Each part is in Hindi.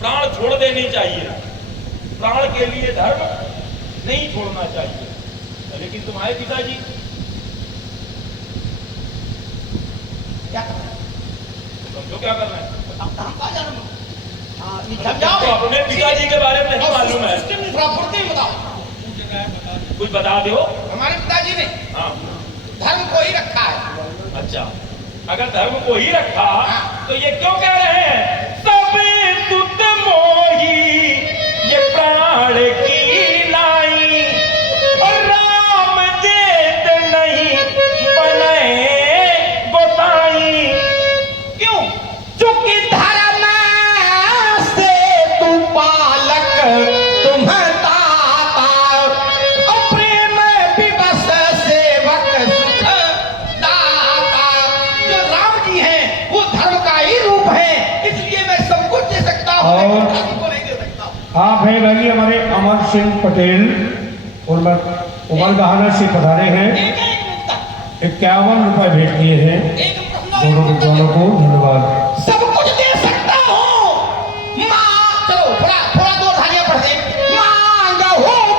प्राण छोड़ देनी चाहिए, प्राण के लिए धर्म नहीं छोड़ना चाहिए। लेकिन तुम्हारे पिताजी क्या कर रहे हैं? समझो क्या कर रहे हैं? धर्म का जन्म तो अपने पिताजी के बारे में नहीं मालूम है, बताओ, कुछ बता दो। हमारे पिताजी ने हाँ धर्म को ही रखा है। अच्छा, अगर धर्म को ही रखा तो ये क्यों कह रहे हैं सब सुत मोही ये प्राण की लाई और राम जेत नहीं बने गोसाई। क्यों? चूंकि धर्म से तू पालक तुम दाता और प्रेम विवश सेवक सुख दाता। जो राम जी हैं वो धर्म का ही रूप है, इसलिए मैं सब कुछ दे सकता हूँ लेकिन धर्म को नहीं दे सकता। हाँ भाई भाई, हमारे अमर सिंह पटेल उमरगाहना से पधारे हैं, एक मुद्दा 51 रुपए भेंट किए हैं एक दोनों को धन्यवाद। सब कुछ दे सकता हूँ माँ। चलो थोड़ा थोड़ा दो धारियां पढ़ दे। मांगो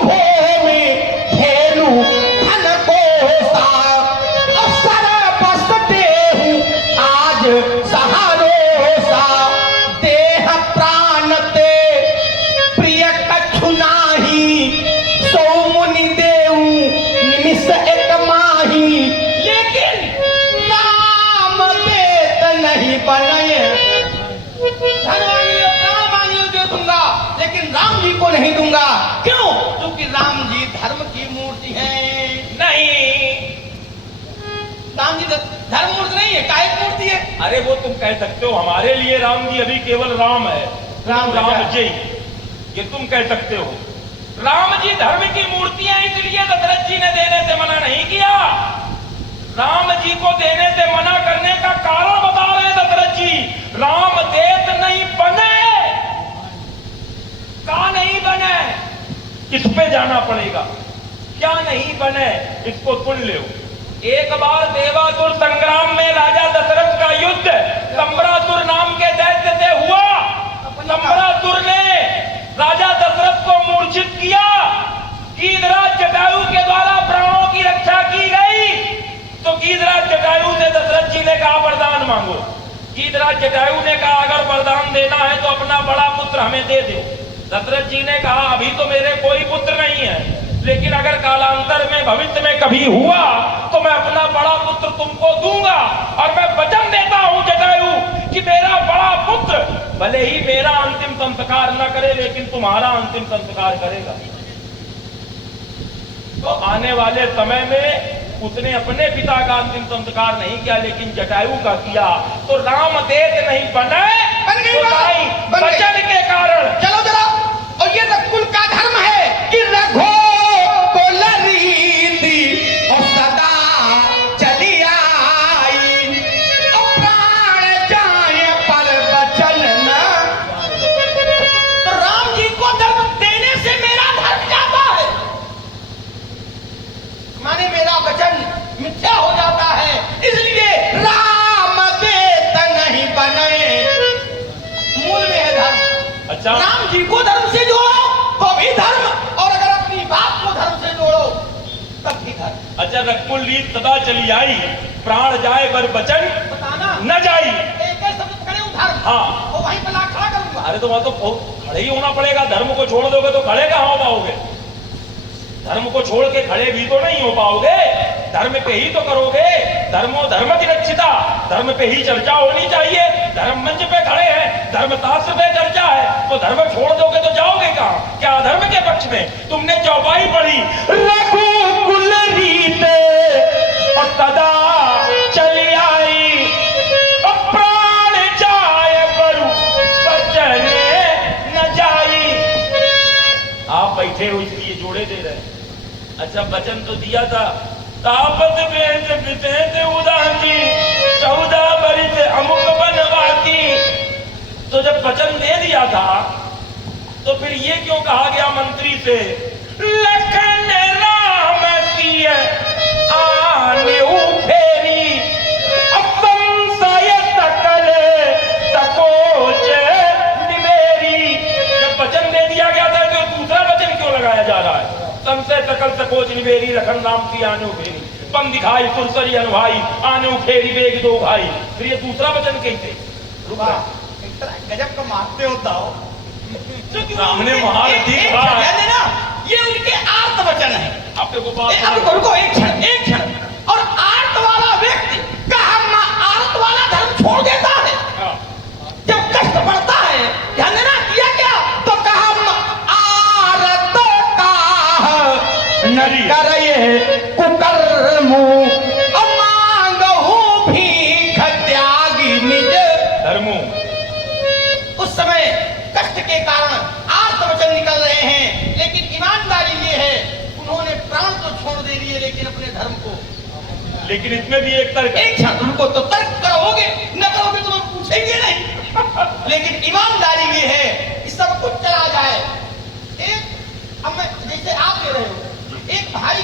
भूमि धेनु धन कोसा अवसर बसते हूँ आज सहारोसा देह प्राण ते प्रिय कछु नाही सो मुनि देऊ निमिष एक माही। लेकिन राम देत नहीं बने। धन मांगियो प्राण मांगियो दे दूंगा लेकिन राम जी को नहीं दूंगा। क्यों? क्योंकि राम जी धर्म की मूर्ति है। नहीं, राम जी धर्म मूर्ति नहीं है, कायिक मूर्ति है। अरे वो तुम कह सकते हो, हमारे लिए राम जी अभी केवल राम है, राम जी, ये तुम कह सकते हो। राम जी धर्म की मूर्ति है, इसलिए दशरथ जी ने देने से मना नहीं किया। राम जी को देने से मना करने का कारण बता रहे हैं दशरथ जी। राम देत नहीं बने, का नहीं बने, किस पे जाना पड़ेगा, क्या नहीं बने, इसको सुन लो। एक बार देवासुर संग्राम में राजा दशरथ का युद्ध संबरासुर नाम के दैत्य से हुआ। संबरासुर ने राजा दशरथ को मूर्छित किया। गीधराज जटायु के द्वारा प्राणों की रक्षा की गई। तो गीधराज जटायु से दशरथ जी ने कहा वरदान मांगो। गीधराज जटायु ने कहा अगर वरदान देना है तो अपना बड़ा पुत्र हमें दे दो। दशरथ जी ने कहा अभी तो मेरे कोई पुत्र नहीं है, लेकिन अगर कालांतर में भविष्य में कभी हुआ तो मैं अपना बड़ा पुत्र तुमको दूंगा। और मैं वचन देता हूं जटायु कि मेरा बड़ा पुत्र भले ही मेरा अंतिम संस्कार न करे लेकिन तुम्हारा अंतिम संस्कार करेगा। तो आने वाले समय में उसने अपने पिता का अंतिम संस्कार नहीं किया लेकिन जटायु का किया। तो राम देत नहीं बने वचन के कारण। चलो जरा, और ये रघुकुल का धर्म है कि रघो को लरीदी और सदा चली आई और प्राण जाए पर वचन न। तो राम जी को धर्म देने से मेरा धर्म जाता है, माने मेरा वचन मिथ्या हो जाता है। इसलिए राम देत नहीं बने, मूल में है धर्म। अच्छा, राम जी को धर्म से जोड़ो तो भी धर्म, और अगर अपनी बात को धर्म से जोड़ो तब भी धर्म। अच्छा, रघुकुल रीत सदा चली आई, प्राण जाए पर वचन बताना न जाई। एक शब्द पकड़े हूं धर्म, हाँ, वो वहीं पर ला खड़ा करूंगा। अरे तो वहां तो खड़े ही होना पड़ेगा। धर्म को छोड़ दोगे तो खड़े कहां हो पाओगे? धर्म को छोड़ के खड़े भी तो नहीं हो पाओगे, धर्म पे ही तो करोगे। धर्मो धर्म की रक्षिता, धर्म पे ही चर्चा होनी चाहिए। धर्म मंच पे खड़े हैं, धर्म शास्त्र पे चर्चा है, तो धर्म छोड़ दोगे तो जाओगे कहां? क्या धर्म के पक्ष में? तुमने चौपाई पढ़ी, रघुकुल रीत और सदा चली आई और प्राण जाए बरु वचन न जाई। आप बैठे हो इसलिए जोड़े दे रहे हैं। अच्छा, वचन तो दिया था, तापत वेद वितेत उदासी 14 बरिस अमुक बनवासी। तो जब वचन दे दिया था तो फिर ये क्यों कहा गया मंत्री से लखन राम सिय आने फेरी असंशय सकल सकोच निवेरी। से सकल सकोच निवेरी रखन राम की आने फेरी बम दिखाई सुरसरी अनुभाई आने फेरी बेग दो भाई। फिर ये दूसरा वचन कहते रुका इतना गजब का मारते होता हो। सामने महारथी खड़ा है। ध्यान देना, ये उनके आर्त वचन है। आपके को बात अब रुको एक क्षण। और आर्त वाला व्यक्ति कहा आर्त वाला धर्म छोड़ देता है जब कष्ट पड़ता है। ध्यान देना, किया क्या तो कहा आरत का न करे कुकर्म और मांगहु भीख त्यागी निज धर्मो। उस समय कष्ट के कारण आर्त वचन निकल रहे हैं, लेकिन ईमानदारी ये है उन्होंने प्राण तो छोड़ दे दिए लेकिन अपने धर्म को। लेकिन इसमें भी एक तर्क एक क्षण उनको तो तर्क करोगे न करोगे तो लोग पूछेंगे नहीं। लेकिन ईमानदारी ये है कि सब कुछ चला जाए। एक अब मैं जैसे आप ले रहे हो, एक भाई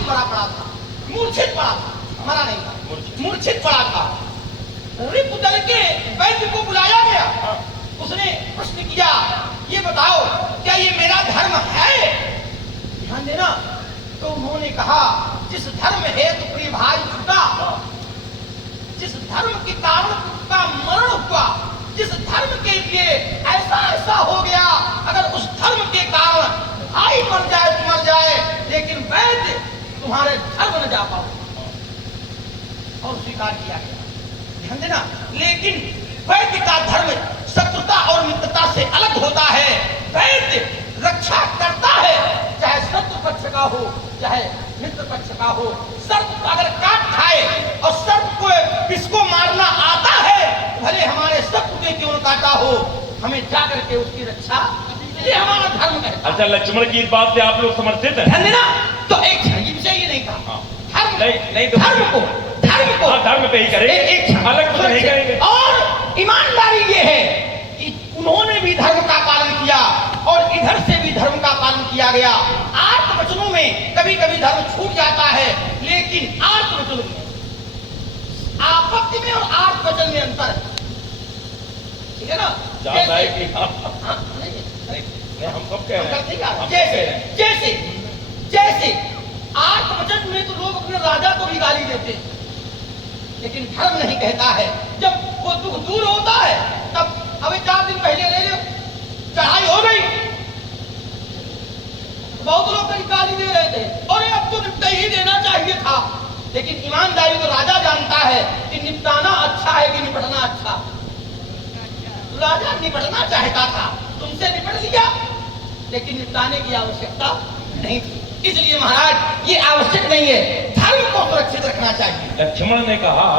मरा पड़ा था, मूर्छित पड़ा था, मरा नहीं था, मूर्छित पड़ा था। रिप दल के वैद्य को बुलाया गया। उसने प्रश्न किया, ये बताओ क्या ये मेरा धर्म है? ध्यान देना, तो उन्होंने कहा जिस धर्म हेतु प्रिय भाई छूटा, जिस धर्म के कारण उसका मरण हुआ, जिस धर्म के लिए ऐसा हो गया, अगर उस धर्म के कारण भाई मर जाए तो मर जाए, लेकिन वैद्य तुम्हारे धर्म न जा पाओ। और स्वीकार किया गया। ध्यान देना, लेकिन वैद्य का धर्म शत्रुता और मित्रता से अलग होता है। वैद्य रक्षा करता है, चाहे शत्रु पक्ष का हो चाहे मित्र पक्ष का हो। सर्प अगर काट खाए और सर्प को किसको मारना आता है, भले हमारे शत्रु के क्यों काटा हो, हमें जाकर के उसकी रक्षा, ये हमारा धर्म है। अच्छा, लक्ष्मण की इस बात से आप लोग समर्थित हैं? ध्यान देना, तो एक विषय ये नहीं कहा धर्म नहीं तो धर्म को धर्म पे ही करेंगे, अलग कुछ नहीं करेंगे। और ईमानदारी ये है कि उन्होंने भी धर्म का पालन किया और इधर से भी धर्म का पालन किया गया। आर्त वचनों में कभी कभी धर्म छूट जाता है, लेकिन आर्त वचनों में आपत्ति में और आर्त वचन में अंतर है। ठीक है ना? हम सब कह रहे हैं जैसे आर्त वचन में तो लोग अपने राजा को भी गाली देते हैं, लेकिन धर्म नहीं कहता है। जब वो दुख दूर होता है तब अभी 4 दिन पहले ले लो, चढ़ाई हो गई, बहुत लोग कहीं गाली दे रहे थे और अब तो निपटा ही देना चाहिए था। लेकिन ईमानदारी तो राजा जानता है कि निपटाना अच्छा है कि निपटना अच्छा। राजा निपटना चाहता था, तुमसे निपट लिया, लेकिन निपटाने की आवश्यकता नहीं थी। इसलिए महाराज ये आवश्यक नहीं है, धर्म को सुरक्षित रखना चाहिए। लक्ष्मण ने कहा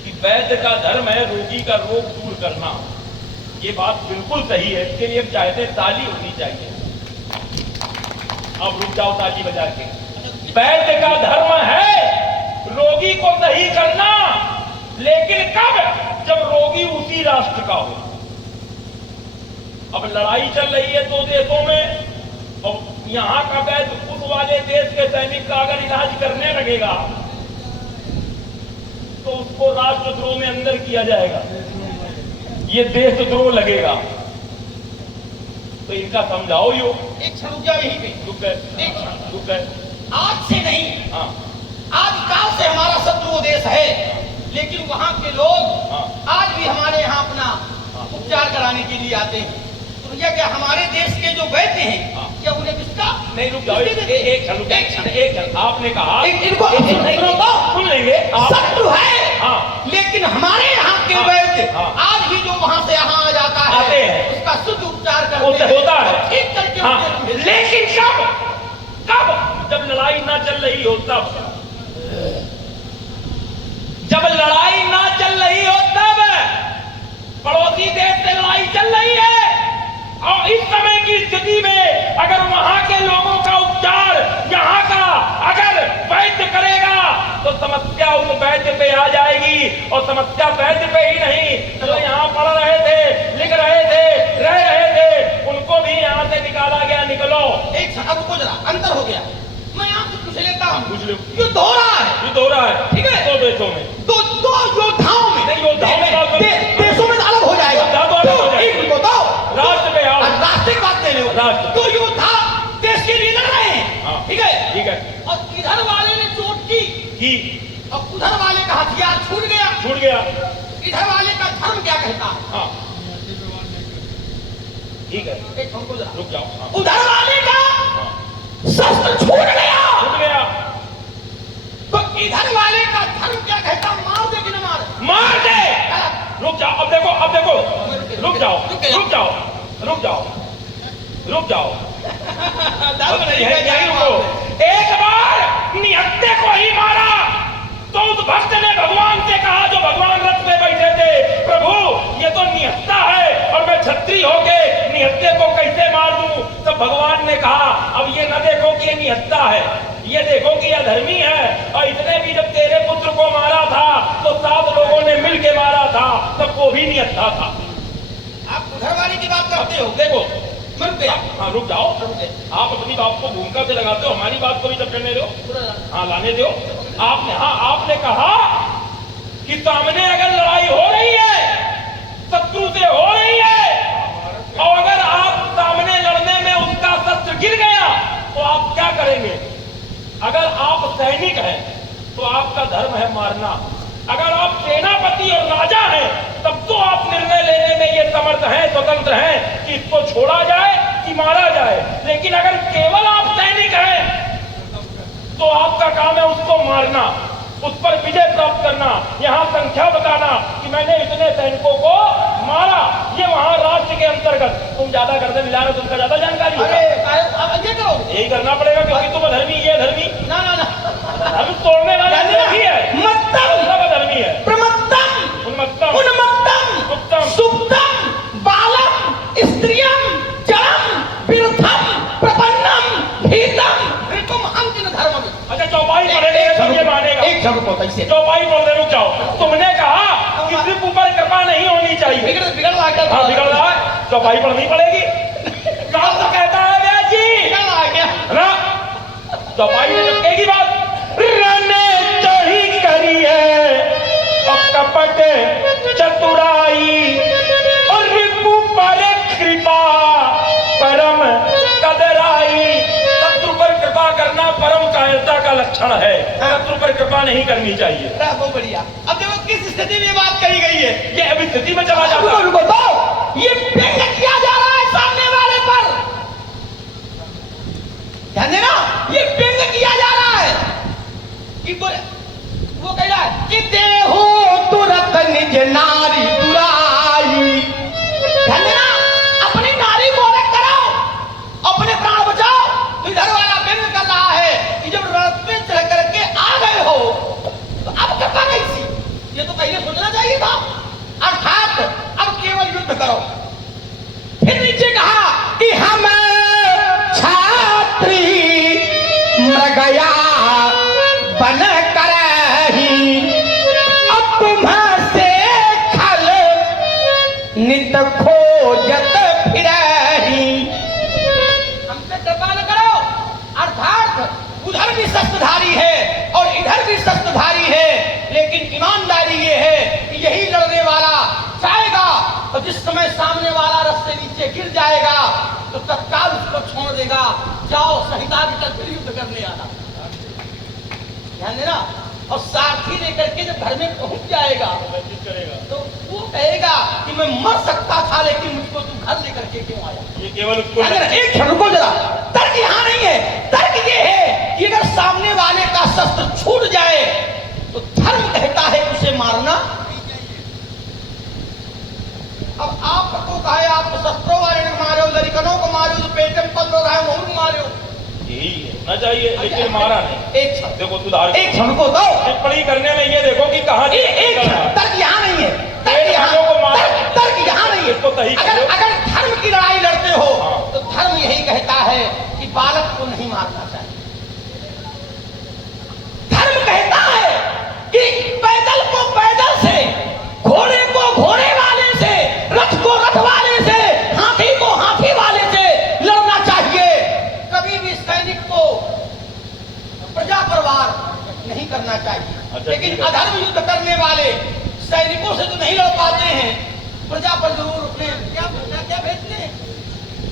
कि वैद्य का धर्म है रोगी का रोग दूर करना। ये बात बिल्कुल सही है, इसके लिए हम चाहते हैं ताली होनी चाहिए। अब रुक जाओ ताली बजा के। वैद्य का धर्म है रोगी को सही करना, लेकिन कब? जब रोगी उसी राष्ट्र का हो। अब लड़ाई चल रही है 2 देशों में, और यहाँ का वैद्य उस वाले देश के सैनिक का अगर इलाज करने लगेगा तो उसको राष्ट्रद्रोह में अंदर किया जाएगा, ये देशद्रोह लगेगा। तो इनका समझाओ यो। एक क्षण रुक जाओ, यहीं पे रुक गए। आज से नहीं, हाँ, आज काल से हमारा शत्रु वो देश है, लेकिन वहाँ के लोग हाँ, आज भी हमारे यहाँ अपना उपचार कराने के लिए आते हैं। तो भैया क्या हमारे देश के जो वैद्य हैं, हाँ, क्या उन्हें किसका नहीं रुक जाओ, एक क्षण। आपने कहा इनको सुन लेंगे, शत्रु है, हाँ, लेकिन हमारे यहाँ के हाँ, वैद्य हाँ, आज भी जो वहाँ से यहाँ आ जाता है, आते हैं, उसका शुद्ध उपचार करते हैं, होता है, ठीक करके हाँ, उसे भेजते हैं। लेकिन कब? जब लड़ाई ना चल रही हो तब। जब लड़ाई ना चल रही हो तब। पड़ोसी देश से लड़ाई चल रही है और इस समय की स्थिति में अगर वहां के लोगों का उपचार यहाँ का अगर वैद्य करेगा तो समस्या उस वैद्य पे आ जाएगी। और समस्या वैद्य पे ही नहीं, जो यहाँ पढ़ रहे थे, लिख रहे थे, रह रहे थे, उनको भी यहाँ से निकाला गया। निकलो। एक सेकंड रुको जरा, अंतर हो गया। मैं आपसे पूछ लेता हूँ, पूछ लो। युद्ध हो रहा है, युद्ध हो रहा है, ठीक है, 2 देशों में, दो योद्धाओं में, नहीं, योद्धाओं में देशों में अलग हो जाएगा। योद्धा तो अलग हो जाएगा। एक बताओ, राष्ट्र पे आओ, राष्ट्र की बात ले लो। राष्ट्र। तो योद्धा उधर वाले का हथियार छूट गया, इधर वाले का धर्म क्या कहता है? हाँ ठीक है, एक हमको जरा रुक जाओ। हाँ, उधर वाले का हाँ, शस्त्र छूट गया, तो इधर वाले का धर्म क्या कहता? मार दे कि न मार? मार दे। रुक जाओ, अब देखो, रुक जाओ। धर्म नहीं है, यही रुको। एक बार निहत्थे को ही मारा तो उस भक्त ने भगवान से कहा, जो भगवान रथ में बैठे थे, प्रभु ये तो निहत्था है और मैं छत्री होके निहत्थे को कैसे मार दूं? तो भगवान ने कहा, अब ये न देखो कि ये निहत्था है, ये देखो कि यह धर्मी है। और इसने भी जब तेरे पुत्र को मारा था तो 7 लोगों ने मिल के मारा था, तब वो भी निहत्था था। आप उधर वाले की बात करते हो? देखो, सुनते हाँ रुक जाओ, आप अपनी बात को भूमिका से लगाते हो, हमारी बात को भी जब करने दो, हाँ लाने दो। आपने कहा कि सामने अगर लड़ाई हो रही है, शत्रु से हो रही है, और अगर आप सामने लड़ने में उसका शस्त्र गिर गया तो आप क्या करेंगे? अगर आप सैनिक हैं तो आपका धर्म है मारना, अगर आप सेनापति और राजा हैं तब तो आप निर्णय लेने में ये समर्थ हैं, स्वतंत्र हैं कि इसको छोड़ा जाए कि मारा जाए। लेकिन अगर केवल आप सैनिक हैं तो आपका काम है उसको मारना, उस पर विजय प्राप्त करना, यहाँ संख्या बताना कि मैंने इतने सैनिकों को मारा। ये वहां राज्य के अंतर्गत तुम ज्यादा करते मिला रहे, तुमका ज्यादा जानकारी है। ये करो, यही करना पड़ेगा क्योंकि तुम धर्मी, ये धर्मी ना धर्म तोड़ने वाला नहीं है, मत्तम धर्मी है, प्रमत्तम उन्मत्तम उन्मत्तम उत्तम सुप्तम बालम स्त्रियम जलम विरुद्धम प्रपन्नम भीतम ऋतुम अंतिम धर्म। अच्छा चौपाई पढ़ेंगे तब ये मानेगा। एक शब्द को कैसे चौपाई पढ़ दे, रुक जाओ। तुमने कहा कि सिर्फ ऊपर कृपा नहीं होनी चाहिए, बिगड़ रहा है, हाँ बिगड़ रहा है, चौपाई पढ़नी पड़ेगी। काम तो कहता है व्यास जी, बिगड़ रहा है क्या? है ना? चौपाई में चुपकेगी बात। रने चढ़ी करी है और कपट चतुराई और रिपु पर कृपा परम कदराई। शत्रु पर कृपा करना परम कायरता का लक्षण है, शत्रु पर कृपा नहीं करनी चाहिए। बहुत बढ़िया। अब देखो किस स्थिति में बात कही गई है। ये अभी स्थिति में चला जाता है। रुको तो ये व्यंग किया जा रहा है सामने वाले पर, ध्यान देना, ये व्यंग किया जा रहा है कि वो कह रहा है कि देहो तुरत निज नारी दुराई। ध्यान देना, अपनी नारी को अलग करो, अपने प्राण बचाओ। तो इधर वाला व्यंग कर रहा है कि जब रथ पे चढ़ करके आ गए हो तो अब कृपा कैसी? ये तो पहले सोचना चाहिए था। अर्थात अब केवल युद्ध करो। फिर नीचे कहा कि हम छात्री मृगया बन कर ही अब तुम्हें से खल नित खोजत फिरही। हमसे कृपा न करो। अर्थात उधर भी शस्त्रधारी है और इधर भी शस्त्रधारी है, लेकिन ईमानदारी ये है कि यही लड़ने वाला जाएगा और जिस समय सामने वाला रथ से नीचे गिर जाएगा तो तत्काल उसको छोड़ देगा। जाओ संहिता की तरफ फिर युद्ध करने आना, ध्यान देना। और सारथी लेकर के जब घर में पहुंच जाएगा तो वो कहेगा कि मैं मर सकता था लेकिन मुझको तुम घर लेकर के क्यों आया? ये केवल उसको एक क्षण रुको जरा, तर्क यहाँ नहीं है। तर्क ये है कि अगर सामने वाले का शस्त्र छूट जाए तो धर्म कहता है उसे मारना। अब आपको कहे आप तो शस्त्रों वाले ने मारे हो, लड़कनों को मारे हो, जो पेट में पल रहा है वो मारे हो, यही होना चाहिए, लेकिन मारा नहीं। एक क्षण, देखो सुधार, एक क्षण को दो। टिप्पणी करने में ये देखो कि कहां एक क्षण, तर्क यहाँ नहीं है। तर्क यहाँ नहीं है। अगर धर्म की लड़ाई लड़ते हो तो धर्म यही कहता है कि बालक को नहीं मारना चाहिए। धर्म कहता है कि पैदल को पैदल से, घोड़े को घोड़े वाले से, रथ को रथ वाले से, हाथी को हाथी वाले से लड़ना चाहिए। कभी भी सैनिक को प्रजा परवार नहीं करना चाहिए। लेकिन अधर्म युद्ध करने वाले सैनिकों से तो नहीं लड़ पाते हैं, प्रजा पर जरूर अपने क्या भेजते हैं,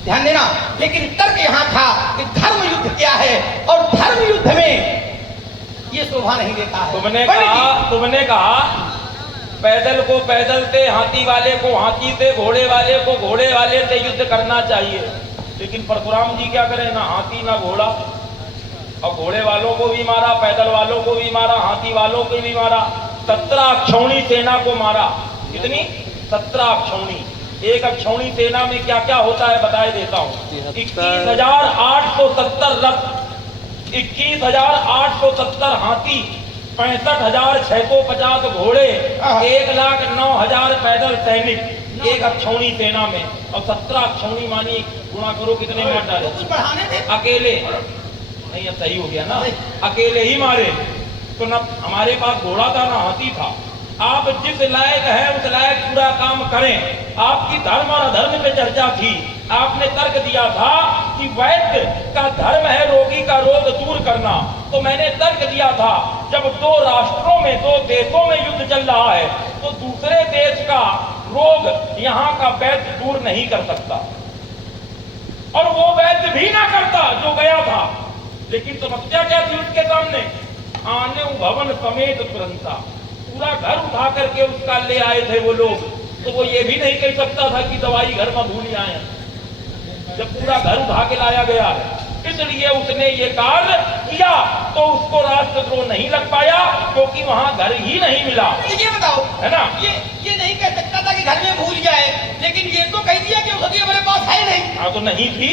ध्यान देना। लेकिन तर्क यहां था कि धर्म युद्ध क्या है और धर्म युद्ध में ये शोभा नहीं देता है। तुमने कहा पैदल को पैदल से, हाथी वाले को हाथी से, घोड़े वाले को घोड़े वाले से युद्ध करना चाहिए। लेकिन परशुराम जी क्या करें, ना हाथी ना घोड़ा, और घोड़े वालों को भी मारा, पैदल वालों को भी मारा, हाथी वालों को भी मारा, 17 अक्षौणी सेना को मारा। कितनी? 17 अक्षौणी। एक अक्षौणी सेना में क्या क्या होता है बताए देता हूं। 21,870 रथ, 21,870 हाथी, 65,650 घोड़े, 1,09,000 पैदल सैनिक एक अक्षौणी सेना में। और 17 अक्षौणी मानी गुणा करो कितने में आता है? कुछ बढ़ाने थे। अकेले नहीं, अब सही हो गया ना, अकेले ही मारे। तो ना हमारे पास घोड़ा था ना हाथी था। आप जिस लायक है उस लायक पूरा काम करें। आपकी धर्म और अधर्म पे चर्चा थी। आपने तर्क दिया था कि वैद्य का धर्म है रोगी का रोग दूर करना। तो मैंने तर्क दिया था जब 2 राष्ट्रों में, 2 देशों में युद्ध चल रहा है तो दूसरे देश का रोग यहाँ का वैद्य दूर नहीं कर सकता, और वो वैद्य भी ना करता जो गया था। लेकिन समस्या क्या थी उसके सामने? आने भवन समेत तुरंता, पूरा घर उठा करके उसका ले आए थे वो लोग। तो वो ये भी नहीं कह सकता था कि दवाई घर में भूल आए, जब पूरा घर उठा के लाया गया है। इसलिए उसने ये कार्य किया, तो उसको राष्ट्रद्रोह नहीं लग पाया क्योंकि वहां घर ही नहीं मिला। ये बताओ, है ना? ये नहीं कह सकता था कि घर में भूल जाए, लेकिन ये तो कह दिया कि औषधि हमारे पास है नहीं। हाँ, तो नहीं थी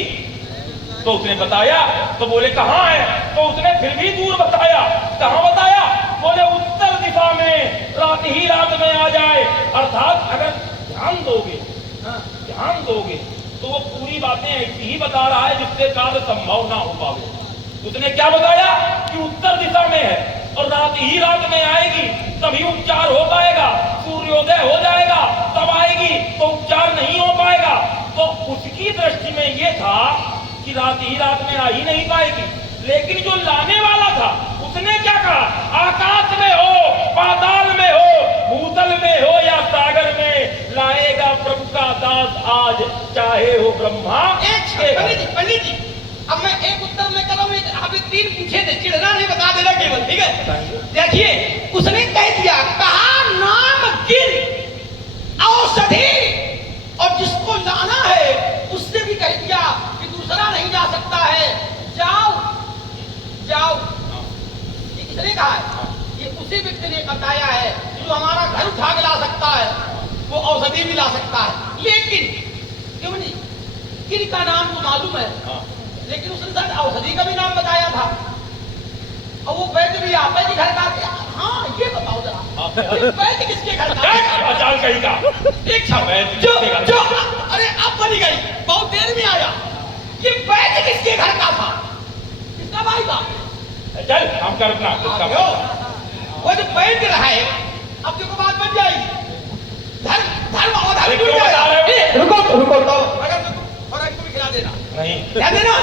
तो उसने बताया। तो बोले कहाँ है? तो उसने फिर भी दूर बताया। कहाँ बताया? बोले उत्तर दिशा में, रात ही रात में आ जाए। अर्थात अगर ध्यान दोगे तो वो पूरी बातें ऐसी ही बता रहा है जिससे कार्य संभव ना हो पावे। उसने क्या बताया कि उत्तर दिशा में है और रात ही रात में आएगी, तभी उपचार हो पाएगा। सूर्योदय हो जाएगा तब आएगी, तो उपचार नहीं हो पाएगा। तो उसकी दृष्टि में ये था कि रात ही रात में आ ही नहीं पाएगी। लेकिन जो लाने वाला था उसने क्या कहा? आकाश में हो, पाताल में हो, भूतल में हो या सागर में, लाएगा प्रभु का दास आज, चाहे हो ब्रह्मा। पंडित जी, अब मैं एक उत्तर लेकर आऊं, आपने 3 पूछे थे, चिढ़ना नहीं, बता देना केवल, ठीक है? देखिए, उसने कह दिया, कहा नाम गिर औषधि, और जिसको लाना है उससे भी कह दिया कि दूसरा नहीं जा सकता है, जाओ। ये किसने कहा है? ये उसी व्यक्ति ने बताया है जो हमारा घर उठा के ला सकता है, वो औषधि भी ला सकता है। लेकिन क्यों नहीं, गिर का नाम तो मालूम है, लेकिन उसने शायद औषधि का भी नाम बताया था। और वो वैद्य भी आप ही घर का। हाँ, ये बताओ जरा, ये वैद्य किसके घर का? अचाल कहीं का एक जो अरे अब बनी गई, बहुत देर में आया। ये वैद्य किसके घर का था? किसका भाई था? चल हम कर अपना वो जो वैद्य रहा है, अब देखो बात बन जाएगी। धर्म और धर्म क्यों बता रहे हो? रुको तो अगर और एक को भी खिला देना नहीं, ध्यान देना।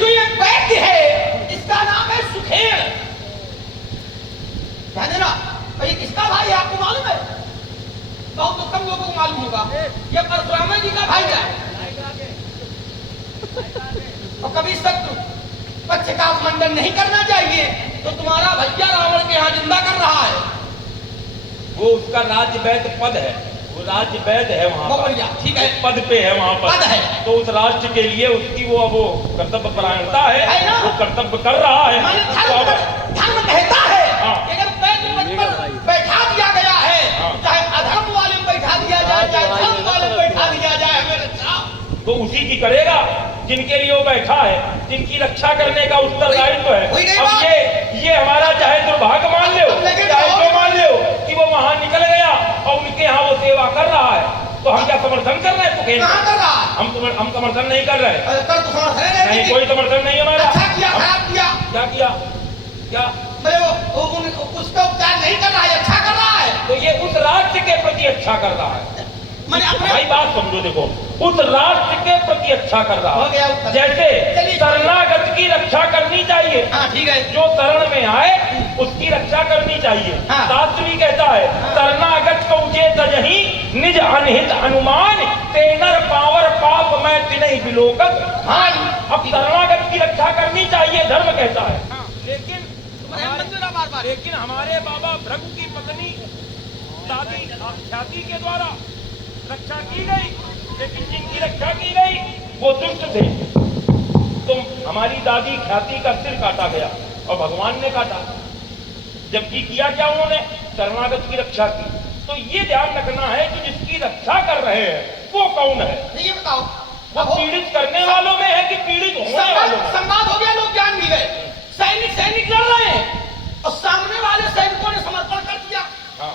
जो ये वैद्य है इसका नाम है सुखेड़। ध्यान देना। और ये किसका भाई है आपको मालूम है? बहुत कम लोगों को मालूम होगा। ये परशुराम जी का भाई है। और कभी शत्रु पक्ष का मंडन नहीं करना चाहिए, तो तुम्हारा भैया रावण के यहाँ जिंदा कर रहा है। वो उसका राज्य वैद्य पद है, वो राज्य वैद्य है वहाँ पर, ठीक है, पद पे है वहाँ पर, पद है। तो उस राष्ट्र के लिए उसकी वो कर्तव्य परायणता है, ना? वो कर्तव्य कर रहा है। धर्म कहता है कि अगर वैद्य पद पर बैठा दिया गया है, चाहे अधर्म वाले में बैठा दिया जाए, चाहे धर्म वाले में बैठा दिया जाए, हमें रक्षा तो उसी की करेगा जिनके लिए वो बैठा है, जिनकी रक्षा करने का उत्तरदायित्व है। अब ये हमारा चाहे दुर्भाग्य मान लो, चाहे जो मान लो कि वो वहां निकल गया और उनके यहाँ वो सेवा कर रहा है, तो हम क्या समर्थन कर रहे हैं? तो कहाँ कर रहा है? हम समर्थन नहीं कर रहे हैं। कर तो समर्थन है नहीं, कोई समर्थन नहीं हमारा। अच्छा किया, खराब किया? क्या किया? क्या उसका उपचार नहीं कर रहा है, अच्छा कर रहा है। तो ये उस राष्ट्र के प्रति अच्छा कर रहा है। भाई बात समझो, देखो, उस राष्ट्र के प्रति अच्छा कर रहा है। जैसे शरणागत की रक्षा करनी चाहिए। हाँ, ठीक है। जो शरण में आए उसकी रक्षा करनी चाहिए। हाँ। शास्त्र भी कहता है, शरणागत को उचे तजही निज अनहित अनुमान, तेनर पावर पाप मैं तिनहि बिलोकत। हाँ, अब शरणागत की रक्षा करनी चाहिए, धर्म कहता है। लेकिन लेकिन हमारे बाबा भृगु की पत्नी दादी ख्याति के द्वारा रक्षा की गई, लेकिन जिनकी रक्षा की गई वो दुष्ट थे। तो हमारी दादी ख्याति का सिर काटा गया और भगवान ने काटा, जबकि किया क्या उन्होंने, शरणागत की रक्षा की। तो ये ध्यान रखना है कि जिसकी रक्षा कर रहे हैं वो कौन है। ये बताओ, वो पीड़ित करने वालों में है कि पीड़ित होने वालों में? संवाद हो गया, लोग जान भी गए। सैनिक लड़ रहे हैं और सामने वाले सैनिकों ने समर्पण कर दिया। हाँ,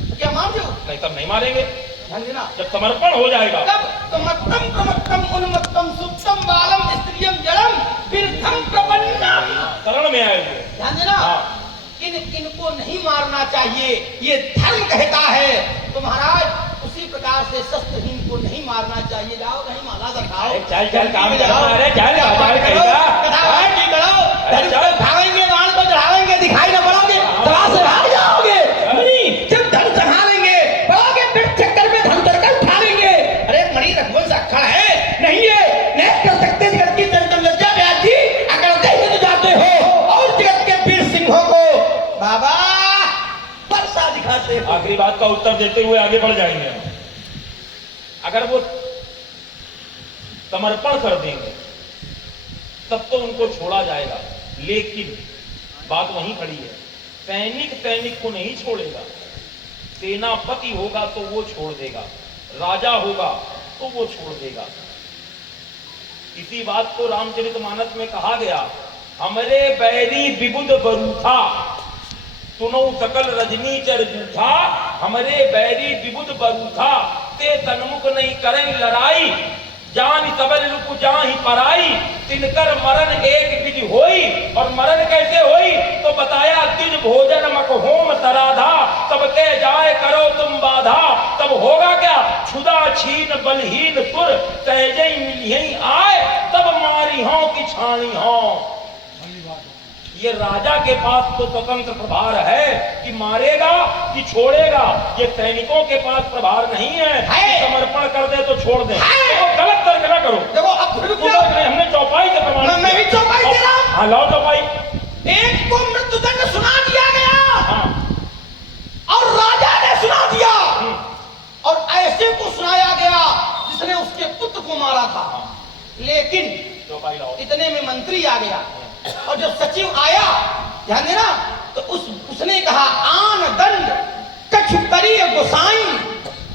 तो क्या मार दो? नहीं, तब नहीं मारेंगे। ध्यान देना, जब समर्पण हो जाएगा तब तो मत्तम प्रमत्तम उन्मत्तम सुप्तम बालम स्त्रियम जड़म विरथम प्रपन्नम शरण में आए हुए। ध्यान देना। हाँ। इनको नहीं मारना चाहिए, ये धर्म कहता है। तो महाराज उसी प्रकार से शस्त्रहीन को नहीं मारना चाहिए। जाओ कहीं माला दिखाओ, चल काम करो, अरे चल बाजार कहेगा, भागेंगे, बाण को चढ़ावेंगे, दिखाई न पड़ोगे, सभा से भाग जाओगे। नहीं, जब धन संभालेंगे पड़ोगे, फिर चक्कर में धन धरकर उठा लेंगे। अरे मणि रघुवंश अखड़ है, नहीं है, नहीं कर सकते जगत की चंदन लज्जा व्यास जी, अकड़ते ही तो जाते हो और जगत के वीर सिंहों को बाबा परसा दिखाते हो। आखिरी बात का उत्तर देते हुए आगे बढ़ जाएंगे। अगर वो समर्पण कर देंगे तब तो उनको छोड़ा जाएगा, लेकिन बात वहीं खड़ी है, सैनिक को नहीं छोड़ेगा। सेनापति होगा तो वो छोड़ देगा, राजा होगा तो वो छोड़ देगा। इसी बात को रामचरितमानस में कहा गया, हमरे बैरी विबुध बरूथा सुनो सकल रजनी चर जूठा, हमरे बैरी विबुध बरूथा ते तन्मुख नहीं करें लड़ाई, जान सबल लुक जाहि पराई, तिनकर मरण एक विधि होई। और मरण कैसे होई तो बताया, तिज भोजन मक होम तराधा, सबके जाए करो तुम बाधा। तब होगा क्या, छुदा छीन बलहीन सुर, सहजई मिलियई आए, तब मारी हो कि छाणी हो। ये राजा के पास तो स्वतंत्र प्रभार है कि मारेगा कि छोड़ेगा, ये सैनिकों के पास प्रभार नहीं है कि समर्पण कर दे तो छोड़ दे। तो गलत तर्क ना करो। देखो अब हमने चौपाई से प्रमाण, मैं भी चौपाई दे रहा हूं। हाँ लाओ चौपाई। एक को मृत्युदंड सुना दिया गया, हाँ, और राजा ने सुना दिया, और ऐसे को सुनाया गया जिसने उसके पुत्र को मारा था। लेकिन चौपाई लाओ। इतने में मंत्री आ गया, और जब सचिव आया, ध्यान देना, तो उसने कहा आन दंड कछु करिय गोसाई,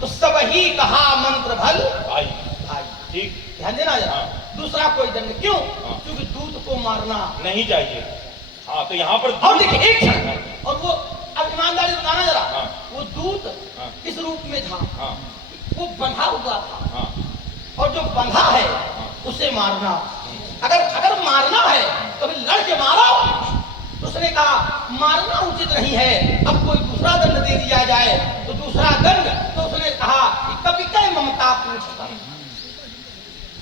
तो सब ही कहा मंत्र भल भाई। भाई। ठीक, ध्यान देना जरा। हाँ। दूसरा कोई दंड क्यों? हाँ। क्योंकि दूध को मारना नहीं चाहिए। हाँ, तो यहाँ पर और देखिए एक क्षण, और वो अब ईमानदारी बताना जरा। हाँ। वो दूध हाँ। किस रूप में था? हाँ, वो बंधा हुआ था, हाँ, और जो बंधा है उसे मारना। अगर मारना है तो फिर लड़ के मारो। तो उसने कहा मारना उचित नहीं है, अब कोई दूसरा दंड दे दिया जाए। तो दूसरा दंड, तो उसने कहा कि कभी कई ममता पूछता,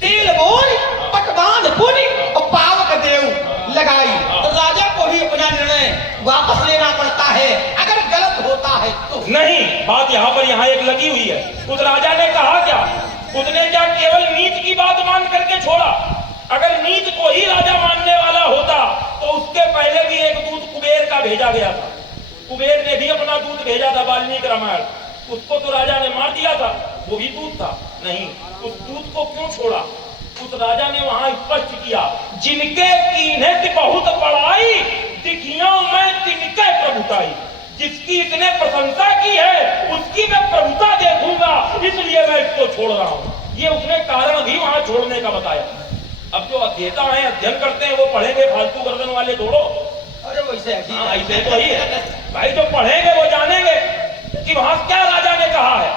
तेल बोल पटबांध पुनि और पावक देव लगाई। तो राजा को भी अपना निर्णय वापस लेना पड़ता है अगर गलत होता है तो। नहीं, बात यहाँ एक लगी हुई है। उस राजा ने कहा क्या, उसने क्या केवल नीत की बात मान करके छोड़ा? अगर नीत को ही राजा मानने वाला होता तो उसके पहले भी एक दूत कुबेर का भेजा गया था। कुबेर ने भी अपना दूत भेजा था वाल्मीकि रामायण, उसको तो राजा ने मार दिया था, वो भी दूत था। नहीं, उस दूत को क्यों छोड़ा? उस राजा ने वहां स्पष्ट किया, जिनके कीन्हे बहुत बड़ाई, दिखियों मैं तिनके प्रभुताई। जिसकी इसने प्रशंसा की है उसकी मैं प्रभुता देखूंगा, इसलिए मैं इसको छोड़ रहा हूं। ये उसने कारण भी वहां छोड़ने का बताया। अब जो अध्येता है, अध्ययन करते हैं, वो पढ़ेंगे, फालतू गर्दन वाले छोड़ो। अरे वैसे ऐसे तो ही है भाई, जो पढ़ेंगे वो जानेंगे कि वहां क्या राजा ने कहा है।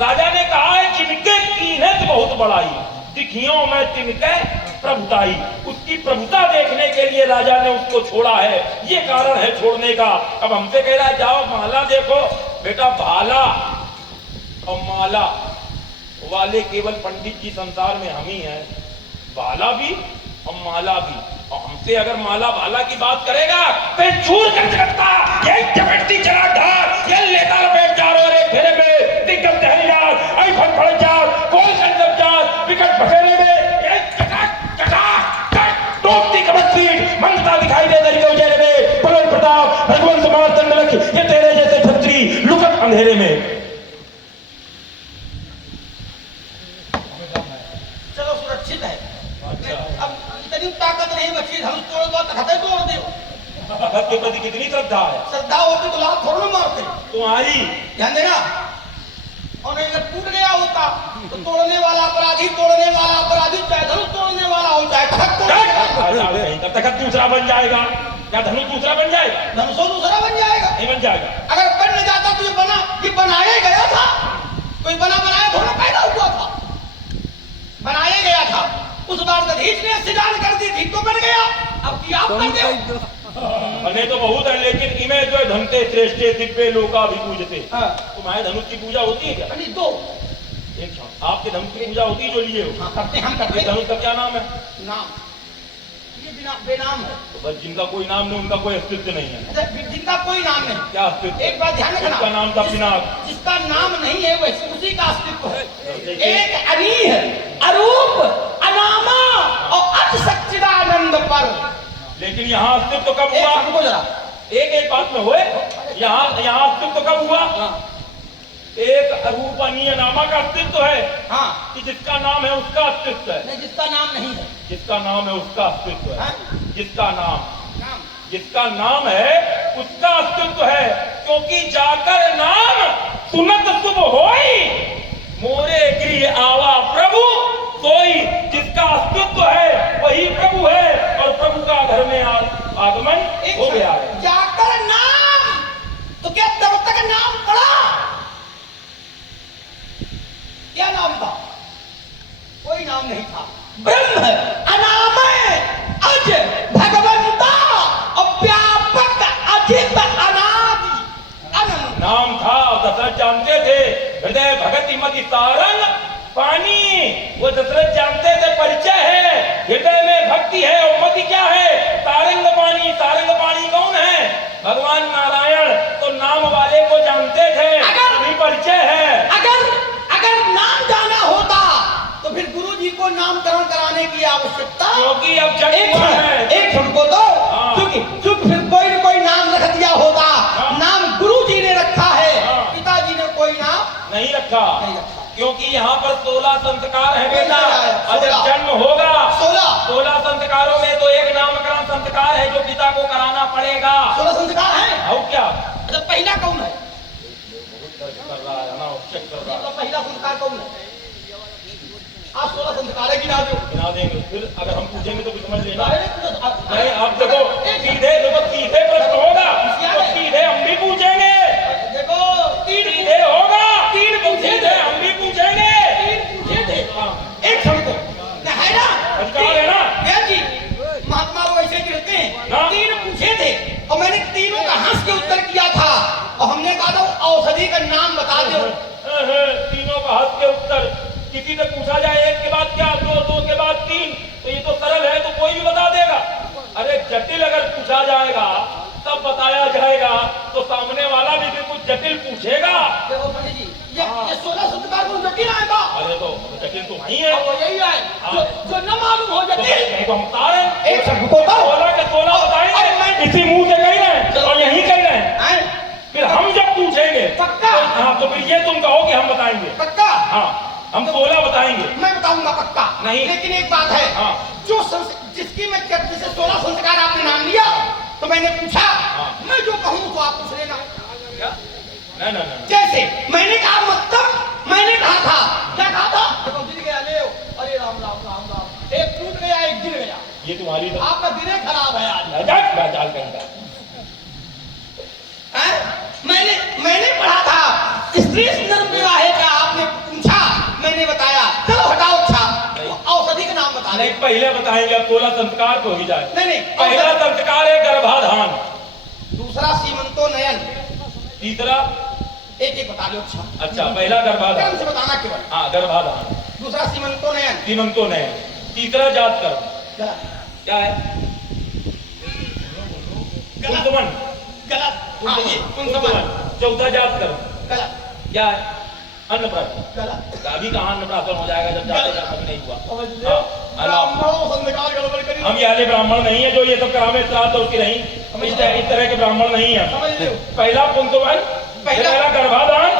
राजा ने कहा है, जिनके कीन्हे बहुत बड़ाई, दिखियों मैं तिनके प्रभुताई। उसकी प्रभुता देखने के लिए राजा ने उसको छोड़ा है, ये कारण है छोड़ने का। अब हमसे कह रहा है जाओ माला देखो। बेटा, भाला और माला वाले केवल पंडित जी संसार में हम ही हैं। भाला भी और माला भी, और हमसे अगर माला भाला की बात करेगा तो चूर कर सकता, ये चपटती चला धार, ये लेता लपेट जा रे फेरे में, दिग्गज दहली जात, आई फट फट जात, कोई संजब जात, विकट बखेरे में, ये चटाक चटाक टोकती कमर पीठ, मंगता दिखाई दे दरियो चेहरे में, प्रबल प्रताप रघुवंश अंधेरे में। चलो सुरक्षित है। अच्छा। अब इतनी ताकत नहीं बची, धनुष तोड़ दो तखते तोड़ दो। भगत के प्रति कितनी श्रद्धा है। श्रद्धा होती तो लाभ थोड़ा ना मारते। तुम्हारी ध्यान देना। और नहीं अगर टूट गया होता तो तोड़ने वाला अपराधी, चाहे धनुष तोड़ने वाला हो, चाहे तखत तोड़ने वाला। तखत दूसरा बन जाएगा या धनुष दूसरा बन जाएगा? धनुषो दूसरा बन जाएगा। नहीं बन जाएगा। अगर बन न जाता तो ये बनाया गया था। कोई बनाया थोड़ा पैदा हुआ था, बनाया गया था। उस बार दधीच ने सिदान कर दी थी तो बन गया। अब की आप कर दो। बने तो बहुत है, लेकिन इमें जो धनते श्रेष्ठे दिव्य लोका भी पूजते। हाँ। तुम्हारे धनुष की पूजा होती है क्या? नहीं दो। एक क्षण, आपके धनुष की पूजा होती है जो लिए हो? हाँ, करते हम करते इस धनुष का क्या नाम है? नाम ये बिना बेनाम है। तो बस जिनका कोई नाम नहीं उनका कोई अस्तित्व नहीं है। अच्छा, जिनका कोई नाम नहीं। क्या अस्तित्व? एक बात ध्यान रखना, जिसका नाम था पिनाक। जिसका नाम नहीं है वैसे उसी का अस्तित्व है। एक अनीह, अरूप, अनामा और अच सच्चिदानंद पर। लेकिन यहाँ अस्तित्व कब हुआ? हमको जरा एक बात में हुए। यहाँ अस्तित्व कब हुआ? एक अरूपनीय नामा का अस्तित्व है। हाँ, कि जिसका नाम है उसका अस्तित्व है। नहीं जिसका नाम नहीं है। जिसका नाम है उसका अस्तित्व है। हाँ? जिसका नाम नाम है उसका अस्तित्व है। क्योंकि जाकर नाम सुनत शुभ होई, मोरे गृह आवा प्रभु सोई। जिसका अस्तित्व है वही प्रभु है, और प्रभु का घर में आगमन हो गया है। जाकर नाम, तो क्या तब तक नाम पड़ा? क्या नाम था? कोई नाम नहीं था। ब्रह्म अनामय अज भगवंता अव्यापक अजित अनादि अनंत। नाम था, दशरथ जानते थे। हृदय भगति मति सारंग पानी, वो दशरथ जानते थे। परिचय है, हृदय में भक्ति है। और मति क्या है? सारंग पानी। सारंग पानी कौन है? भगवान नारायण। तो नाम वाले को जानते थे, अभी परिचय है। अगर नाम जाना होता तो फिर गुरु जी को नामकरण कराने की आवश्यकता, क्योंकि अब जग हुआ है। एक को तो चूंकि फिर कोई न कोई नाम रख दिया होता। नाम गुरु जी ने रखा है, पिताजी ने कोई नाम नहीं रखा। क्योंकि यहाँ पर 16 संस्कार है बेटा। सोलह। जब जन्म होगा 16 संस्कारों में तो एक नामकरण संस्कार है जो पिता को कराना पड़ेगा। 16 संस्कार है। और क्या? अच्छा, पहला कौन है? कर रहा है ना, चेक कर रहा है। मतलब पहला संस्कार कौन है? आप 16 संस्कार है गिना दो। गिना देंगे, फिर अगर हम पूछेंगे तो भी समझ लेना। नहीं, नहीं, आप देखो सीधे प्रश्न होगा तो सीधे हम भी पूछेंगे। देखो सीधे होगा, सीधे हम भी पूछेंगे। एक क्षण को है ना, अधिकार है ना? भैया जी महात्मा वो ऐसे गिरते हैं। हाँ। 3 पूछे थे और मैंने तीनों का हंस के उत्तर किया था। और हमने कहा था औषधि का नाम बता दो। तीनों का हंस के उत्तर। किसी से पूछा जाए एक के बाद क्या, दो के बाद 3, तो ये तो सरल है, तो कोई भी बता देगा। अरे जटिल अगर पूछा जाएगा तब बताया जाएगा, तो सामने वाला भी कुछ जटिल पूछेगा। देखो पंडित जी, ये 16 संस्कार को जटिल आएगा। अरे तो जटिल तो वही है। वो यही आए जो न मालूम हो जटिल। तो हम तारण एक शब्द को तो 16 के 16 बताएंगे, इसी मुंह से कह रहे हैं और यही कह रहे हैं। फिर हम जब पूछेंगे पक्का? हाँ, तो फिर ये तुम कहो कि हम बताएंगे। पक्का? हाँ, हम 16 बताएंगे। मैं बताऊंगा पक्का। नहीं। लेकिन एक बात है। हाँ। जिसकी मैं जैसे 16 संस्कार आपने नाम लिया तो मैंने पूछा। हाँ। मैं जो कहूँ तो आप पूछ लेना। ना। जैसे मैंने कहा मतलब मैंने कहा था, क्या कहा था? देखो गिर गया ले। अरे राम राम राम राम, एक टूट गया एक गिर गया। ये तुम्हारी तो आपका दिने खराब है आज। जाल कहेगा। मैंने पढ़ा था स्त्री सुंदर विवाह का, आपने पूछा मैंने बताया। चलो हटाओ। अच्छा औषधि का नाम बता। नहीं, पहले बताएंगे, अब 16 संस्कार को ही जाए। नहीं पहला संस्कार है गर्भाधान, दूसरा सीमंतोन्नयन, तीसरा एक बता लो। अच्छा, पहला गर्भाधान क्रम से बताना केवल। हाँ, गर्भाधान। दूसरा सीमंतोन्नयन, सीमंतोन्नयन, तीसरा जात कर्म। गलत क्या है? कुंतमन। गलत। कुंतमन। चौथा जात कर्म। गलत। क्या है? अन्नप्राशन। गलत। अभी कहाँ अन्नप्राशन हो जाएगा जब जाते कर्म नहीं हुआ। ब्राह्मणों संस्कार गड़बड़ करी। हम याले ब्राह्मण नहीं है जो ये सब करावे श्राद्ध उसकी नहीं। हम इस तरह के ब्राह्मण नहीं है। समझ लो। पहला कुंतमन, पहला गर्भाधान,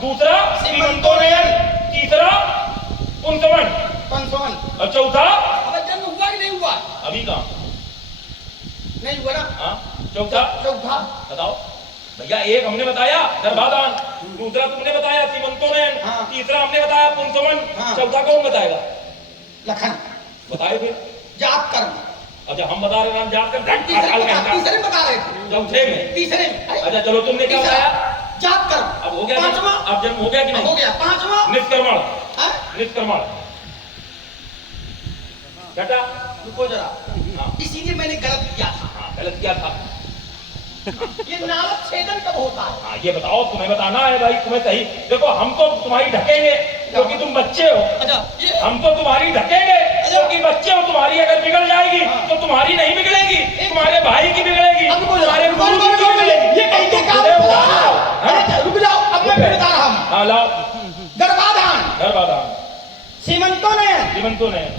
दूसरा सीमंतोनयन, तीसरा पुंसवन, पंचवन। और चौथा अब जन्म हुआ कि नहीं हुआ? अभी कहाँ? नहीं हुआ ना? हाँ, चौथा चौथा बताओ भैया। एक हमने बताया गर्भाधान, दूसरा तुमने बताया सीमंतोनयन, हाँ। तीसरा हमने बताया पुंसवन, हाँ। चौथा कौन बताएगा? लखन, बताए फिर। जात कर्म। अच्छा हम बता रहे हैं जात कर तीसरे में बता रहे थे। चौथे में। तीसरे में। अच्छा चलो तुमने क्या बताया? जात कर्म। अब हो गया? पांचवा। अब जन्म हो गया कि नहीं? हो गया। पांचवा निष्कर्मण, हाँ? निष्कर्मण बेटा। रुको जरा, हाँ इसीलिए मैंने गलत किया था। हाँ, गलत क्या था? ये नालक छेदन कब होता है? हाँ ये बताओ, तुम्हें बताना है भाई, तुम्हें सही। देखो हम तो तुम्हारी ढकेंगे क्योंकि तुम बच्चे हो। अच्छा ये हम तो तुम्हारी ढकेंगे क्योंकि बच्चे हो। तुम्हारी अगर बिगड़ जाएगी तो तुम्हारी नहीं बिगड़ेगी, तुम्हारे भाई की बिगड़ेगी, अब रुको जरा, तुम्हारे रुको, गुरु रुको, की रुको, बिगड़ेगी। ये कहीं के काम अरे रुक बताओ। जाओ। हाँ? अरे रुक जाओ, अब मैं फिर बता रहा हूँ। हाँ लाओ। गर्भाधान, गर्भाधान, सीमंतोनयन, सीमंतोनयन,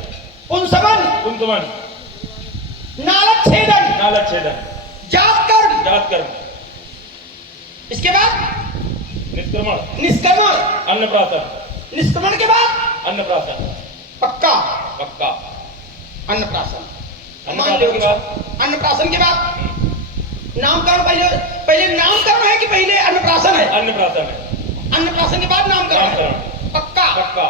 पुंसवन, पुंसवन, नालक छेदन, नालक छेदन, जात कर्म, जात कर्म, इसके बाद निष्क्रमण, निष्क्रमण, अन्नप्राशन, निष्क्रमण के बाद अन्नप्राशन, पक्का पक्का, अन्नप्राशन। अन्नप्राशन के बाद अन्नप्राशन के बाद नामकरण। पहले नामकरण है कि पहले अन्नप्राशन है? अन्नप्राशन है। अन्नप्राशन के बाद नामकरण है। नामकरण। पक्का। पक्का।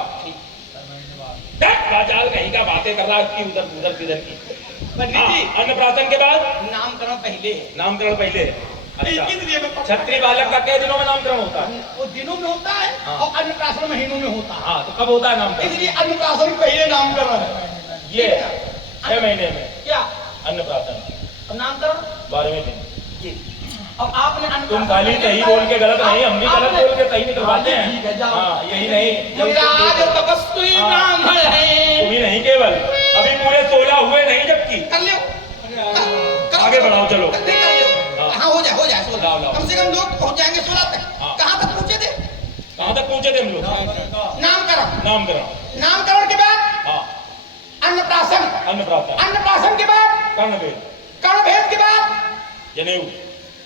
बाजाल कहीं का बातें कर रहा है उसकी उधर उधर किधर की। पंडित जी, हाँ, अन्नप्राशन के बाद नामकरण पहले है। नामकरण पहले है। अच्छा इसलिए मैं क्षत्रिय बालक का कितने दिनों में नामकरण होता है? वो दिनों में होता है हाँ। और अन्नप्राशन महीनों में होता है। हाँ तो कब होता है नामकरण? इसलिए अन्नप्राशन पहले नामकरण है। ये 6 महीने में क्या? अन्नप्राशन, और नामकरण 12वें दिन। जी। और आपने तुम खाली सही बोल के गलत नहीं, हम भी गलत बोल के सही निकलवाते हाँ, ठीक है, हैं। जाओ। हाँ यही नहीं, राज तपस्वी हाँ। ब्राह्मण है। तुम ही नहीं केवल, अभी पूरे 16 हुए नहीं जबकि। कर लियो। आगे बढ़ाओ चलो। कर लियो। हाँ। हाँ हो जाए 16। लाओ, लाओ। कम से कम लोग पहुंच जाएंगे 16 तक। हाँ। कहाँ तक पहुंचे थे? कहाँ तक पहुंचे थे हम लोग? नामकरण। नामकरण, नामकरण के बाद हाँ अन्नप्राशन। अन्नप्राशन, अन्नप्राशन के बाद कर्णवेद, कर्णभेद के बाद जनेऊ,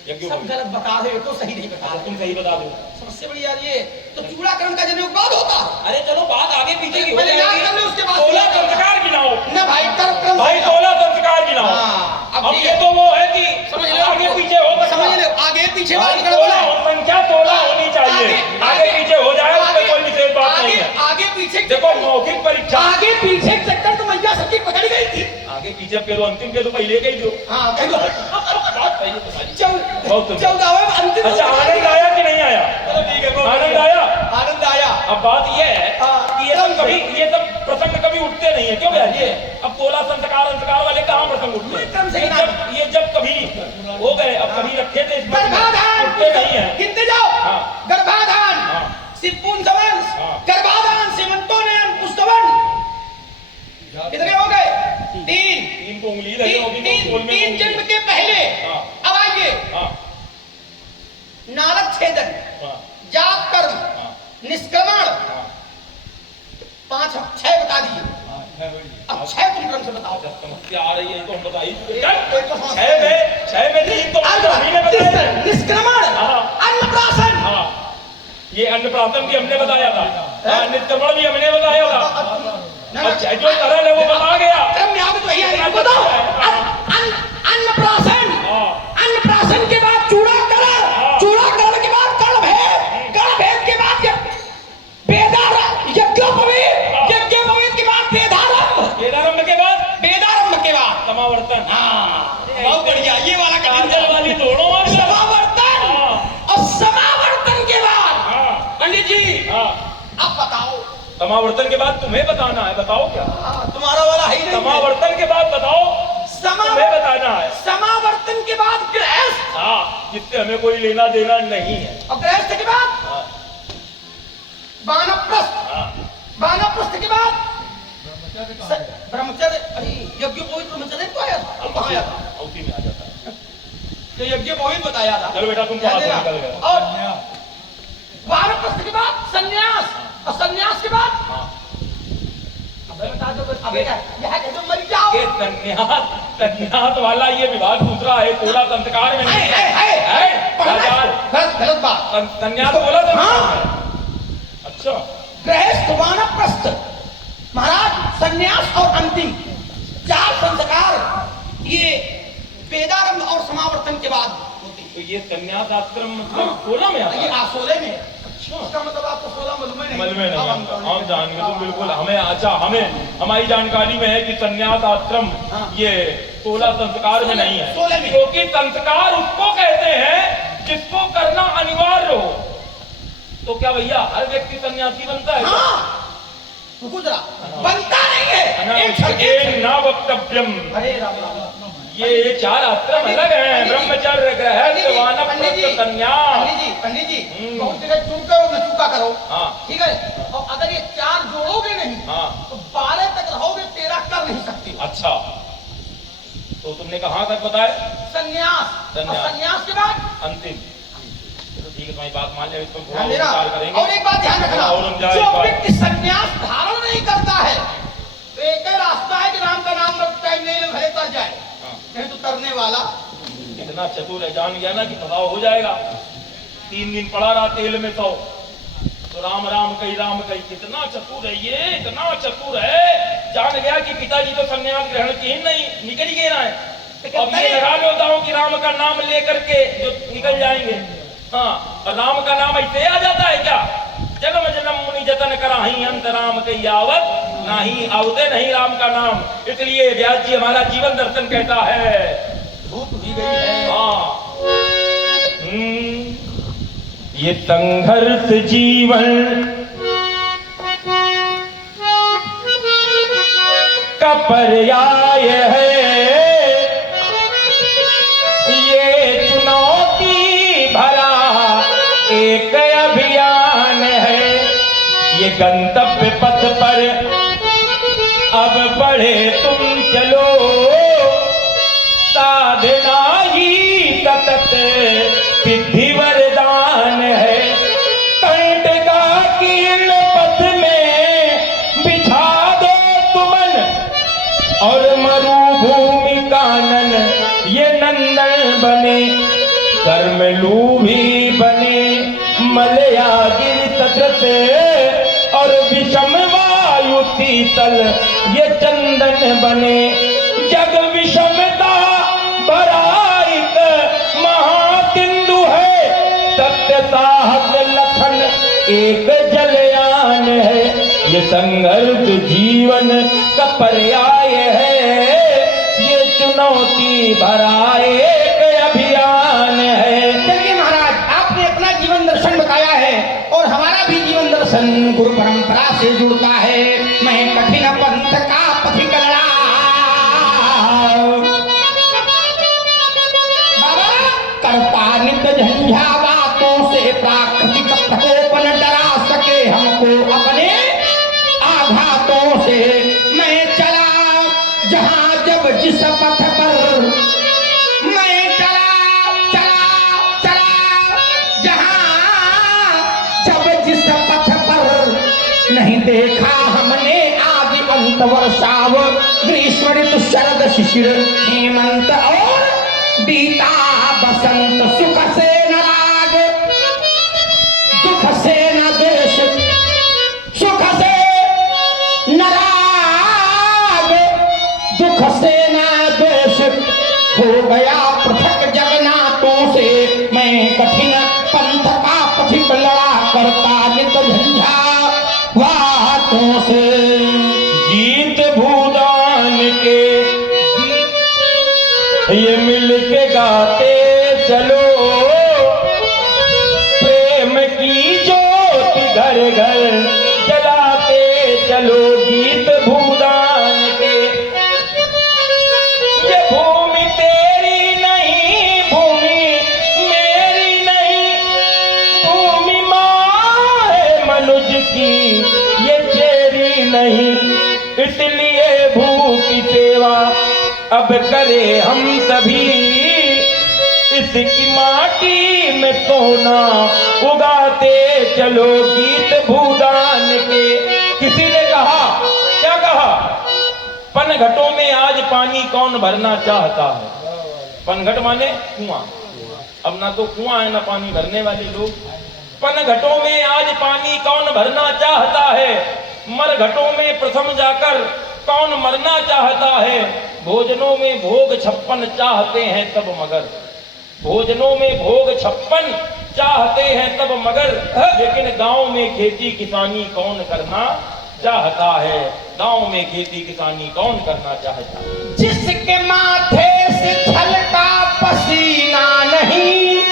यज्ञ। सब गलत बता रहे हो, तो सही नहीं बता अच्छा रहे। तुम सही बता दो। सबसे बड़ी यार ये तो चूड़ाकरण का जनेऊ बाद होता है। अरे चलो बात आगे पीछे की हो पहले याद जाएगी। कर लो, उसके बाद 16 संस्कार गिनाओ ना भाई कर्म भाई, 16 संस्कार गिनाओ। हाँ, अब अब ठीक ये है। तो वो है कि समझ लो, आगे पीछे हो सकता समझ है। लो, आगे पीछे भाई, बात गड़बड़ 16 है। और संख्या 16 होनी चाहिए। आगे पीछे हो जाए उसमें कोई विशेष बात नहीं है। आगे पीछे देखो मौखिक परीक्षा, आगे पीछे चक्कर तो मैया सबकी पकड़ गई थी। आगे पीछे कह दो, अंतिम कह दो, पहले कह दो। हाँ कह दो। बात सही है तुम्हारी। चौदहवें बहुत सुंदर। अंतिम। अच्छा आनंद आया कि नहीं आया? चलो ठीक है, बहुत आनंद बढ़िया। आया। आनंद आया। अब बात ये है हाँ, कि ये सब प्रसंग कभी उठते नहीं है। क्यों भैया? ये अब 16 संस्कार वाले कहाँ प्रसंग उठते ये क्रम से हैं? गिना। ये जब कभी हो गए, अब कभी रखे थे इसमें गर्भाधान उठते नहीं है। गिनते जाओ। हाँ। गर्भाधान, हाँ। पुंसवन, हाँ। गर्भाधान, सीमंतोनयन, पुष्पवन। कितने हो गए? 3। 3 को उंगली लगी होगी तो तीन बोल में तीन उंगली। जन्म के पहले। हाँ। अब आइए, हाँ नालक छेदन, हाँ जात कर्म, हाँ निष्क्रमण। हाँ 5 6 बता दिए। अब 6 तुम क्रम से बताओ। अच्छा, समस्या आ रही है तो हम बता ही चुके। एक तो समझ- 6 में 3 तो हमने बताया। निष्क्रमण, हाँ। अन्नप्राशन। हाँ ये अन्नप्राशन भी हमने बताया था। हाँ, निष्क्रमण भी हमने बताया था। अच्छा जो सरल है वो बता गया। क्रम में आगे तो यही आएगा। बताओ। अन्नप्राशन, हाँ अन्नप्राशन के बाद चूड़ाकरण, चूड़ाकरण के बाद कर्णभेद, कर्णभेद के बाद वेदारंभ, यज्ञोपवीत, यज्ञोपवीत के बाद वेदारंभ, वेदारंभ के बाद वेदारंभ के बाद समावर्तन। हाँ बहुत बढ़िया, ये वाला कठिन काजल वाली दोनों वाली। समावर्तन। हाँ और समावर्तन के बाद हाँ पंडित जी हाँ अब बताओ। समावर्तन के बाद तुम्हें बताना है। बताओ क्या? तुम्हारा वाला है ही नहीं। समावर्तन के बाद बताओ, तुम्हें बताना है। समावर्तन के बाद गृहस्थ, हाँ जिससे हमें कोई लेना देना नहीं है। और गृहस्थ के बाद हाँ वानप्रस्थ, हाँ वानप्रस्थ के बाद ब्रह्मचर्य। अरे यज्ञोपवीत ब्रह्मचर्य तो आया था, कहाँ आया था? उसी में आ जाता है। तो यज्ञोपवीत बताया था। चलो बेटा तुम कहाँ से निकल गए? और वानप्रस्थ के बाद संन्यास, और संन्यास के बाद हाँ अबे बता दो, अबे क्या यह कहते हो, मर जाओ। ये संन्यास वाला ये विभाग दूसरा है। 16 संस्कार में नहीं है। गलत गलत बात। संन्यास बोला था। हाँ अच्छा गृहस्थ, वानप्रस्थ, महाराज संन्यास और अंतिम 4 संस्कार ये वेदारंभ और समावर्तन के बाद होते हैं। तो ये संन्यास आश्रम मतलब 16 में आता ये है? आसोले में। अच्छा इसका मतलब आपको 16 मालूम नहीं। मल में अब हम नहीं, हम जानेंगे तो बिल्कुल हमें। अच्छा, हमें हमारी जानकारी में है कि संन्यास आश्रम हाँ। ये 16 संस्कार में नहीं है, 16 में। क्योंकि संस्कार उसको कहते हैं जिसको करना अनिवार्य हो। तो क्या भैया हर व्यक्ति सन्यासी बनता है? हाँ, गुजरा बनता नहीं है। एक अनावश्यकेन न वक्तव्यम। अरे राम राम राम। ये 4 आश्रम अलग हैं, ब्रह्मचर्य, गृहस्थ, वानप्रस्थ, संन्यास। पंडित जी हम्म। बहुत जगह चूक करो न चूका करो। हाँ ठीक है, और अगर ये 4 जोड़ोगे नहीं हाँ। तो 12 तक रहोगे, 13 कर नहीं सकते। अच्छा, तो तुमने कहाँ तक बताया? संन्यास, संन्यास। और संन्यास के बाद अंतिम। चलो ठीक है, तुम्हारी बात मान लिया, इस पर थोड़ा ध्यान और देना। विचार करेंगे। और एक बात ध्यान रखना, और हम जाए जो एक बार। व्यक्ति संन्यास धारण नहीं करता है तो एक ही रास्ता है कि राम का नाम टाइम ले ले, भले तर जाए, हाँ। नहीं तो तरने वाला। इतना चतुर है, जान गया ना कि प्रभाव हो जाएगा। 3 दिन पड़ा रहा तेल में तो राम राम कही, राम कही। कितना चतुर है ये, इतना चतुर है, जान गया कि पिताजी तो संन्यास ग्रहण की ही नहीं, निकल ही गया है। अब ये लगा लेता हूँ कि राम का नाम लेकर के जो निकल जाएंगे। हाँ, और राम का नाम ऐसे आ जाता है क्या? जन्म जन्म मुनि जतन कराही, अंत राम कही आवत नहीं, आवते नहीं राम का नाम। इसलिए व्यास जी हमारा जीवन दर्शन कहता है। धूप भी गई है। हाँ। ये संघर्ष जीवन का पर्याय है, ये चुनौती भरा एक अभियान है। ये गंतव्य पथ पर अब बढ़े तुम चलो, साधना ही सतत सिद्धि वरदान है। कंटका कीर्ण पथ में बिछा दो तुमन, और मरुभूमि कानन ये नंदन बने। कर्म लूभी बने मलयागिर सदृश, और विषम वायु शीतल ये चंदन बने। जग विषमता भरा एक महासिंधु है, सत्य साहस लखन एक जलयान है। ये संघर्ष जीवन का पर्याय है, ये चुनौती भरा एक अभियान है। चलिए महाराज, आपने अपना जीवन दर्शन बताया है और हमारा भी जीवन दर्शन गुरु परंपरा से जुड़ता है। मैं कठिन पंथ का पथिक लड़ा, बाबा करता नित झंझा बातों से, प्राकृतिक प्रकोप न डरा सके हमको अपने आघातों से। मैं चला जहां जब जिस पथ पर, मैं चला जहां जब जिस पथ पर, नहीं देखा हमने आदि अंत वर्षाव, ग्रीष्म ऋतु शरद शिशिर हेमंत और बीता बसंत। सुख से न राग, दुख से न द्वेष, सुख से न राग, दुख से न द्वेष, हो गया पृथक जगन्नाथों से। मैं कठिन पंथ का पथिक लड़ा, करता नित झंझा बातों से। गीत भूदान के ये मिल के गाते चलो, प्रेम की ज्योति घर घर जलाते चलो। गीत भूदान के, ये भूमि तेरी नहीं, भूमि मेरी नहीं, भूमि माँ है मनुज की ये चेरी नहीं। इसलिए भू की सेवा अब करे हम सभी, इसकी माटी में सोना उगाते चलो। गीत भूदान के। किसी ने कहा, क्या कहा? पनघटों में आज पानी कौन भरना चाहता है? पनघट माने कुआं। अब ना तो कुआं है ना पानी भरने वाले लोग। पन घटों में आज पानी कौन भरना चाहता है, मर घटों में प्रथम जाकर कौन मरना चाहता है। भोजनों में भोग 56 चाहते हैं तब मगर, भोजनों में भोग 56 चाहते हैं तब मगर, लेकिन गांव में खेती किसानी कौन करना चाहता है, गांव में खेती किसानी कौन करना चाहता है। जिसके माथे से छलका पसीना नहीं,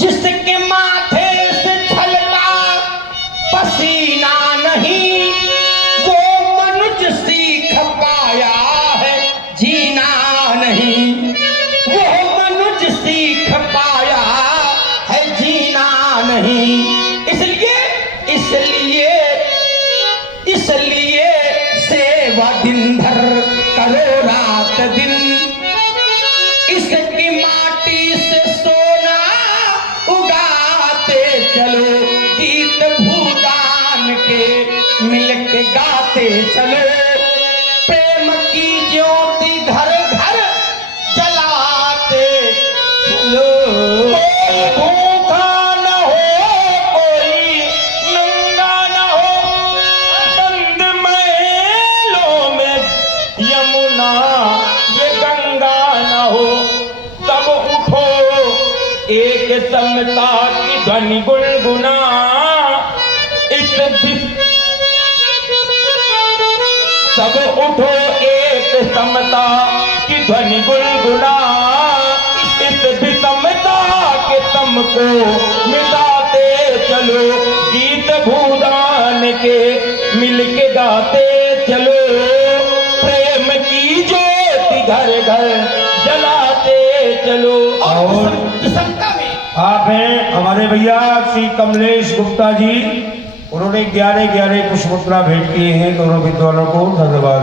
जिसके माथे से छलका पसीना नहीं, वो मनुष्य सीख पाया है जीना नहीं, वो मनुष्य सीख पाया है जीना नहीं। इसलिए इसलिए इसलिए सेवा दिन भर करो रात दिन, इसकी माटी से सोना उगाते चलो, गीत भूदान के मिलके गाते चलो, प्रेम की ज्योति घर घर जलाते चलो। कोई भूखा न हो, कोई नंगा न हो, बंद महलों में यमुना ये गंगा न हो, तब उठो एक समता की ध्वनि गुनगुना, इस सब उठो एक समता की ध्वनि गुनगुना, इस विषमता के तम को मिटाते चलो, गीत भूदान के मिलके गाते चलो, प्रेम की ज्योति घर घर जलाते चलो। और विषमता में आप हैं हमारे भैया श्री कमलेश गुप्ता जी, उन्होंने 11 पुष्प मुद्रा भेंट किए हैं दोनों विद्वानों को। धन्यवाद।